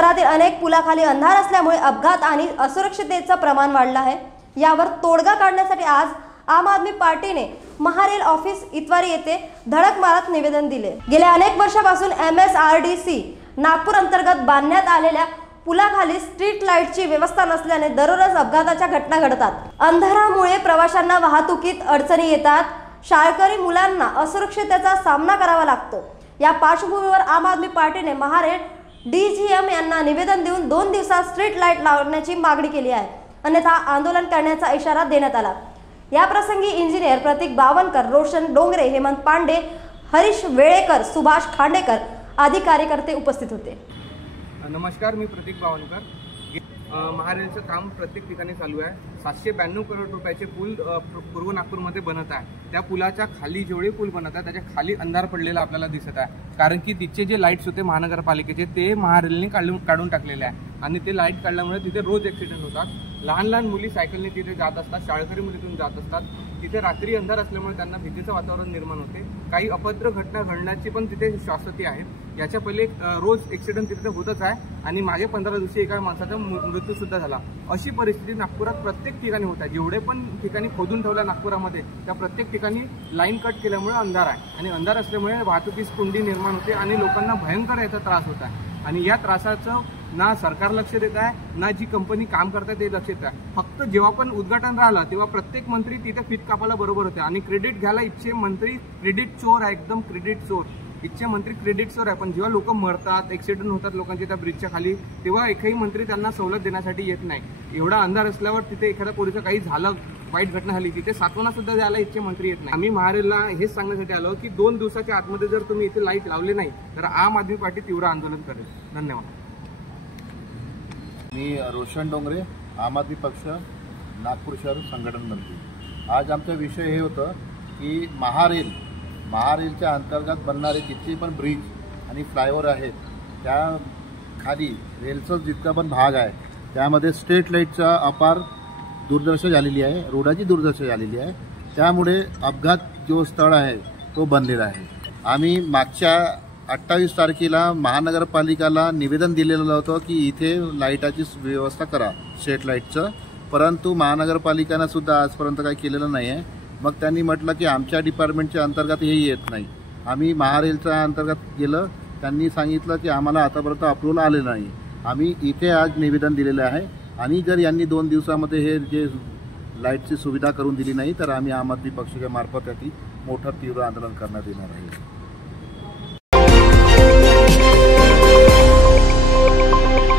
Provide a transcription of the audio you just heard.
शहरातील अनेक पुलाखाली अंधार असल्यामुळे अपघात आणि असुरक्षिततेचं प्रमाण वाढलं आहे। यावर तोडगा काढण्यासाठी आज आम आदमी पार्टीने महारेल ऑफिस इतवारी येथे धडक मारत निवेदन दिले। गेल्या अनेक वर्षापासून MSRDC नागपूर अंतर्गत बांधण्यात आलेल्या पुलाखाली स्ट्रीट लाईटची व्यवस्था नसल्याने दररोज अपघाताच्या घटना घडतात। अंधारामुळे प्रवाशांना वाहतुकीत अडचणी येतात, शाळकरी मुलांना असुरक्षिततेचा सामना करावा लागतो। या पार्श्वभूमीवर आम आदमी पार्टीने महारेल DGM यांना निवेदन देऊन 2 दिवसात स्ट्रीट लाईट लावण्याची मागणी केली आहे, अन्यथा आंदोलन करण्याचा इशारा देण्यात आला। या प्रसंगी इंजिनियर प्रतीक बावनकर, रोशन डोंगरे, हेमंत पांडे, हरीश वेळेकर, सुभाष खांडेकर आदी कार्यकर्ते उपस्थित होते। नमस्कार, मी प्रतीक बावनकर। महारेलचं काम प्रत्येक ठिकाणी चालू आहे। 792 करोड रुपयाचे पूल पूर्व नागपूरमध्ये बनत आहे। त्या पुलाच्या खाली जेवढे पूल बनत आहे त्याच्या खाली अंधार पडलेला आपल्याला दिसत आहे, कारण की तिचे जे लाईट्स होते महानगरपालिकेचे ते महारेलने काढून टाकलेले आहे आणि ते लाईट काढल्यामुळे तिथे रोज ॲक्सिडेंट होतात। लहान लहान मुली सायकलने तिथे जात असतात, शाळकरी मुलीतून जात असतात। तिथे रात्री अंधार असल्यामुळे त्यांना भीतीचं वातावरण निर्माण होते। काही अभद्र घटना घडण्याची पण तिथे शाश्वती आहे। याच्या पहिले रोज ॲक्सिडेंट तिथे होतच आहे आणि मागे 15 दिवशी एका माणसाचा मृत्यू सुद्धा झाला। अशी परिस्थिती नागपुरात प्रत्येक ठिकाणी होत आहे। जेवढे पण ठिकाणी खोदून ठेवल्या नागपुरामध्ये त्या प्रत्येक ठिकाणी लाईन कट केल्यामुळे अंधार आहे आणि अंधार असल्यामुळे वाहतुकीस कोंडी निर्माण होते आणि लोकांना भयंकर याचा त्रास होत आहे। आणि या त्रासाचं ना सरकार लक्ष देत आहे, ना जी कंपनी काम करते ते लक्ष देत आहे। फक्त जेव्हा पण उद्घाटन राहिलं तेव्हा प्रत्येक मंत्री तिथे फीत कापायला बरोबर होते आणि क्रेडिट घ्यायला इच्छे मंत्री क्रेडिट चोर आहे, एकदम क्रेडिट चोर। इच्छे मंत्री क्रेडिट चोर आहे, पण जेव्हा लोक मरतात, ॲक्सिडेंट होतात लोकांचे त्या ब्रिजच्या खाली, तेव्हा एकही मंत्री त्यांना सवलत देण्यासाठी येत नाही। एवढा अंधार असल्यावर तिथे एखाद्या पोरीचं काही झालं, वाईट घटना झाली, तिथे सांत्वना सुद्धा द्यायला इच्छे मंत्री येत नाही। आम्ही महारेलला हेच सांगण्यासाठी आलो की 2 दिवसाच्या आतमध्ये जर तुम्ही इथे लाईट लावले नाही तर आम आदमी पार्टी तीव्र आंदोलन करेल। धन्यवाद। मी रोशन डोंगरे, आम आदमी पक्ष नागपूर शहर संघटन मंत्री। आज आमचा विषय हे होतं की महारेलच्या अंतर्गत बनणारे जितके पण ब्रिज आणि फ्लायओव्हर आहेत त्या खाली रेलचा जितका पण भाग आहे त्यामध्ये स्ट्रीट लाईटचा अपार दुर्दशा झालेली आहे, रोडाची दुर्दशा झालेली आहे। त्यामुळे अपघात जो स्थळ आहे तो बनलेला आहे। आम्ही मागच्या 28 तारखेला महानगरपालिकेला निवेदन दिलेलं होतं की इथे लाईटाची व्यवस्था करा स्ट्रीट लाईटचं, परंतु महानगरपालिकेनं सुद्धा आजपर्यंत काही केलेलं नाही आहे। मग त्यांनी म्हटलं की आमच्या डिपार्टमेंटच्या अंतर्गत हे येत नाही। आम्ही महारेलच्या अंतर्गत गेलं, त्यांनी सांगितलं की आम्हाला आतापर्यंत अप्रूव्हल आलेलं नाही। आम्ही इथे आज निवेदन दिलेलं आहे आणि जर यांनी 2 दिवसामध्ये हे जे लाईटची सुविधा करून दिली नाही तर आम्ही आम आदमी पक्षाच्या मार्फत याची मोठं तीव्र आंदोलन करण्यात येणार आहे।